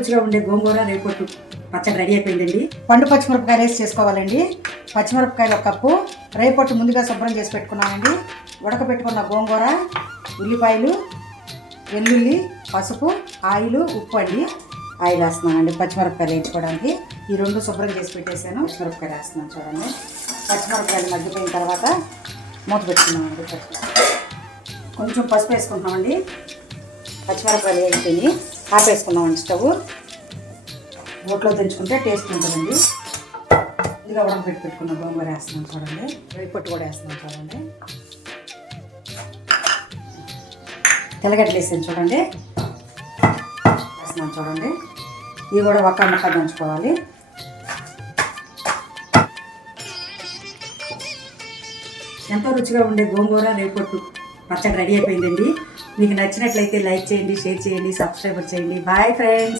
రుచిగా ఉండే గోంగూర రేపొట్టు పచ్చడి రెడీ అయిపోయిందండి. పండు పచ్చిమిరపకాయలు వేసి చేసుకోవాలండి. పచ్చిమిరపకాయలు 1 కప్పు, రేపొట్టు ముందుగా శుభ్రం చేసి పెట్టుకున్నామండి. ఉడకపెట్టుకున్న గోంగూర, ఉల్లిపాయలు, వెల్లుల్లి, పసుపు, ఆయిల్, ఉప్పు అండి. ఆయిల్ వేస్తున్నానండి పచ్చిమిరపకాయలు వేయించుకోవడానికి. ఈ 2 శుభ్రం చేసి పెట్టేసాను. పచ్చిమిరపకాయలు వేస్తున్నాను చూడండి. పచ్చిమిరపకాయలు మగ్గిపోయిన తర్వాత మూత పెట్టుకున్నామండి. కొంచెం పసుపు వేసుకుంటున్నామండి. పచ్చిమిరపకాయలు వేగిపోయి ఆపేసుకున్నామండి స్టవ్. రోట్లో దంచుకుంటే టేస్ట్ ఉంటుందండి. ఇదిగా పెట్టుకున్న గోంగూర వేస్తున్నాం చూడండి. రేపొట్టు కూడా వేస్తున్నాం చూడండి. తెల్లగడ్డలు వేసాను చూడండి. వేస్తున్నాం చూడండి. ఇవి కూడా ఒక్క ముక్క దంచుకోవాలి. ఎంతో రుచిగా ఉండే గోంగూర రేపొట్టు పచ్చడి రెడీ అయిపోయిందండి. మీకు నచ్చినట్లయితే లైక్ చేయండి, షేర్ చేయండి, సబ్స్క్రైబ్ చేయండి. Bye friends.